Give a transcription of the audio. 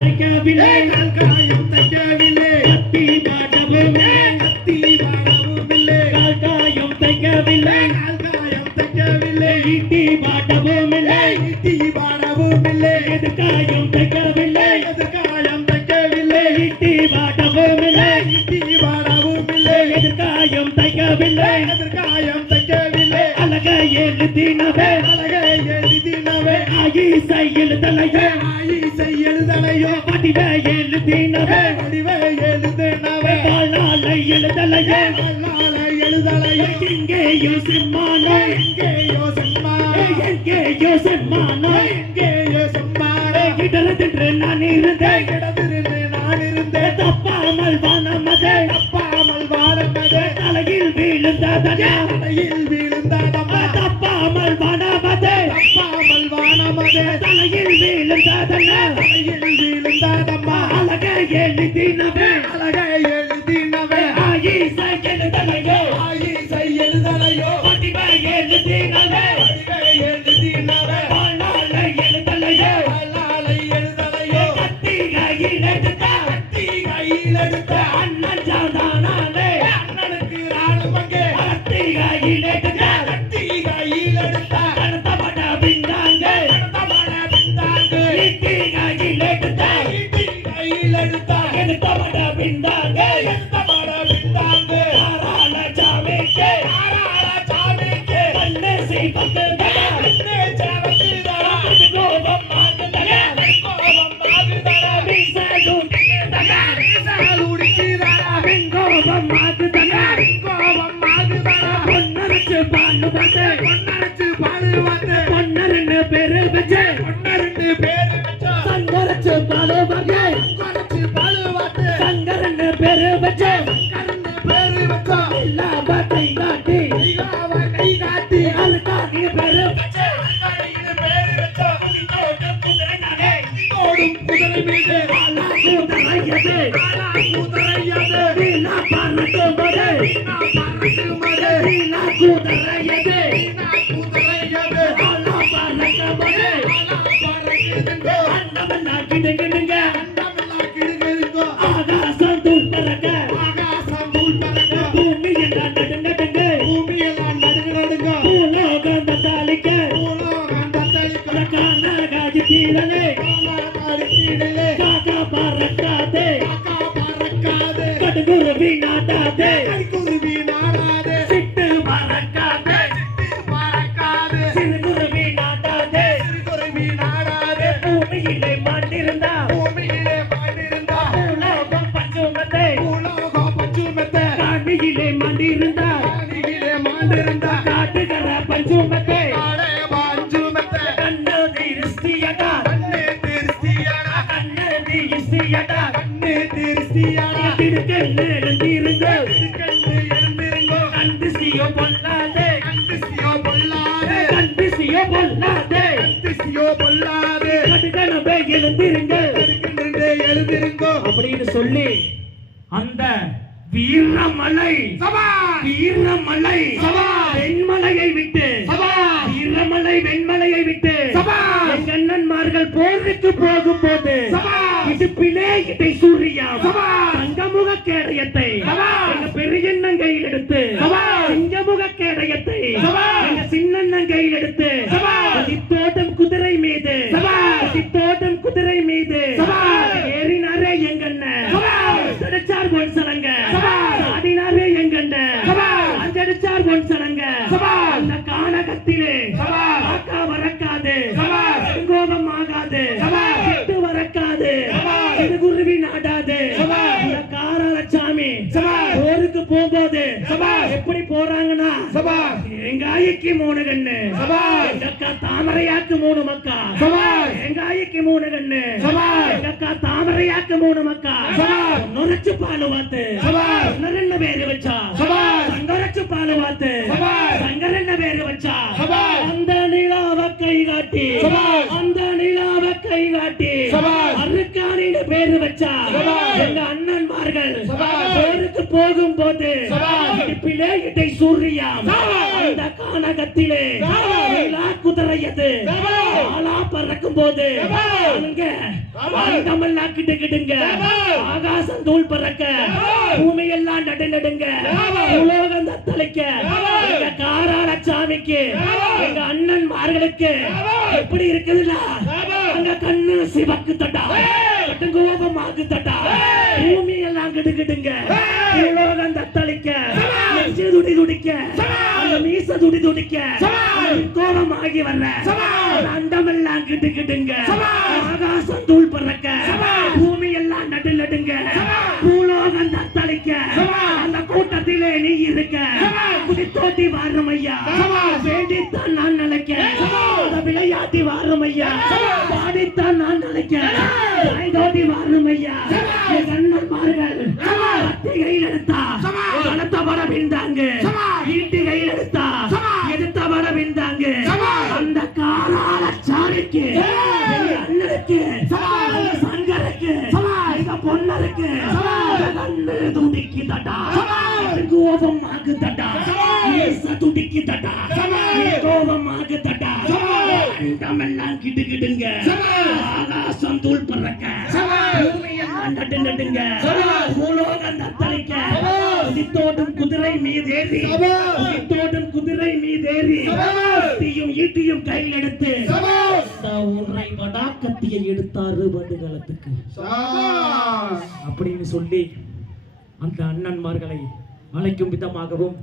தைக்கவில்லை கால்காயம் தைக்கவில்லை கத்தி பாடவுமே கத்தி பாடவுமில்லை கால்காயம் தைக்கவில்லை கால்காயம் தைக்கவில்லை ஈட்டி பாடவுமில்லை ஈட்டி பாடவுமில்லை எதுக்காயம் தைக்கவில்லை எதுக்காயம் தைக்கவில்லை ஈட்டி பாடவுமில்லை ஈட்டி பாடவுமில்லை எதுக்காயம் தைக்கவில்லை எதுக்காயம் தைக்கவில்லை அழக எழுதினவே ஆயி செய்யலுதலையோ ஆயி செய்யலுதலையோ வடிவே எழுதினவே வடிவே எழுதினவே வாளாலை எழுதலையோ வாளாலை எழுதலையோ எங்கேயோ செம்மானோ எங்கேயோ செம்மானோ எங்கேயோ செம்மானோ எங்கேயோ செம்மானோ இடத்தின்று நான் இருந்தேன் தப்பாமல் வானமதே தப்பாமல் வானமதே தலையில் வீழுந்ததே தலையில் வீழுந்ததம்மா தப்பாமல் வானமதே தப்பாமல் வானமதே தலையில் வீழுந்ததே தலையில் வீழுந்ததம்மா அழக எழுதினவே ஆயி செய்யலுதலையோ ஆயி செய்யலுதலையோ வடிவே எழுதினவே வடிவே எழுதினவே வாளாலை எழுதலையோ வாளாலை எழுதலையோ கத்தி கையில் எடுத்த அண்ணன் சாதானாலே அண்ணனுக்கு ராணுவங்கே கத்தி கையில் எடுத்த கடத்தப்பட பிந்தாங்க ஈட்டி கையில் எடுத்த எடுத்தப்பட பிந்தாங்க ஆராள சாமிக்கு கண்ணே சீபக்குதா கோபம் மாகுதா கோபம் மாகுதா பொன்னரச்சு பாடுவாங்க பொன்னரன்னு பேரு வச்சு சங்கரச்சு பாடுவாங்க சங்கரன்னு பேரு வச்சு லாபத்தை காட்டி அழுக்காகி பேரு வச்சு குதிரை மீது குதிரையது வீணா பறக்கும் போது வீணா குதிரையது ஆலா பறக்கும் போது அண்டமெல்லாம் கிடுகிடுங்க ஆகாசம் தூள் பறக்க பூமி எல்லாம் நடுங்க பூலோகம் தத்தாளிக்க காணாகாஜி தீரனே காக்கா பறக்காதே கடுகுருவி நாடாதே சிட்டு பறக்காதே சிறுகுருவி நாடாதே பூமியிலே மாண்டிருந்தா பூலோகம் பஞ்சுமத்தை காணியிலே மாண்டிருந்தா காட்டுகர பஞ்சுமத்தை கண்ணு திருஷ்டியடா கண்டிசியோ பொல்லாதே கடுகனவே எழுந்திருங்கோ அப்படின்னு சொல்லி அந்த வீரமலை வெண்மலையை விட்டு வெண்மலையை விட்டு கண்ணன்மார்கள் போருக்கு போகும் போது இடுப்பிலே இதை சூரியா தங்கமுக கேடயத்தை பெரியண்ணன் கையில் எடுத்து சிங்கமுக கேடயத்தை சின்னண்ணன் கையில் எடுத்து சித்தோட்டம் குதிரை மீது ஏறினாரே எங்கண்ணன் அடிச்சார் பொன்சலங்க ஆடினாரே எங்கண்ணன் அடிச்சார் பொன்சலங்க அந்த கானகத்திலே காக்கா வரக்காது கோபம் ஆகாது சிட்டு வரக்காது குருவி நாடாது காரலட்சாமி போருக்கு போகும்போது எப்படி போறாங்கன்னா எங்காய்க்கு 3 கண்ணு எங்கக்கா தாமரையாக்கு 3 மக்கா எங்காய்க்கு 3 கண்ணு எங்கக்கா தாமரையாக்கு 3 மக்கா நுரைச்சு பாலு வாத்து நரண்ண பேரு வச்சா சங்கரச்சு பாலு வாத்து சங்கரண்ண பேரு வச்சா அந்த நிலாவ கை காட்டி அருக்கானின்னு பேரு வச்சா எங்க அண்ணன்மார்கள் போருக்கு போகும் போது இடுப்பிலே இதை சூரியாம் அந்த கானகத்திலே குதிரையது ஆலா பறக்கும் போது அங்க அண்டமெல்லாம் கிட்டுக்கிட்டுங்க, ஆகாசம் தூள் பறக்க, பூமி எல்லாம் நடுநடுங்க, உலோகம் தத்தளிக்க, எங்க காராள சாமிக்கு எங்க அண்ணன்மார்களுக்கு எப்படி இருக்குதுன்னா அங்க கண்ணு சிவக்கு தட்டா, கோபமாக்கு தட்டா, பூமி எல்லாம் கிடுகிடுங்க, உலோகம் தத்தளிக்க, நெஞ்சு துடி துடிக்க, அந்த மீச துடி துடிக்க, கோபமாகி வர்ற அண்டமெல்லாம் கிடுகிடுங்க, ஆகாசம் தூள் பறக்க, பூமி எல்லாம் நடு நடுங்க, உலோகம் தத்தளிக்க, அந்த கூட்டத்திலே நீ இருக்க, குடித்தோட்டி வாரும் ஐயா, வேண்டித்தான் நான் நினைக்க, விளையாட்டி வாரும் ஐயா, பாடித்தான் நான் நினைக்க, தோட்டி வாரும் ஐயா, கண்ணன்மார்கள் பத்தி கையில் எடுத்தா பலத்த பட பின்தாங்க, ஈட்டி கையில் எடுத்தா எதிர்த்த பட பின்தாங்க, அந்த காராள சாமிக்கு அண்ணனுக்கு சங்கருக்கு பொன்னருக்கு கண்ணு துடிக்கி தட்டா, கோபம் ஆகு தட்டா, துடிக்கி தட்டா, கோபம் ஆகு தட்டா, அண்டமெல்லாம் கிடுகிடுங்க, ஆகாசம் தூள் பறக்க, பூமியெல்லாம் நட்டு நட்டுங்க, பூலோகம் தத்தளிக்க, குதித்தோடும் குதிரை மீதேறி, குதித்தோடும் குதிரை மீதேறி, கத்தியும் ஈட்டியும் கையில் எடுத்து உன்னை வடாக்கத்தியை எடுத்தாரு படுகளத்துக்கு அப்படின்னு சொல்லி அந்த அண்ணன்மார்களை அழைக்கும் விதமாகவும்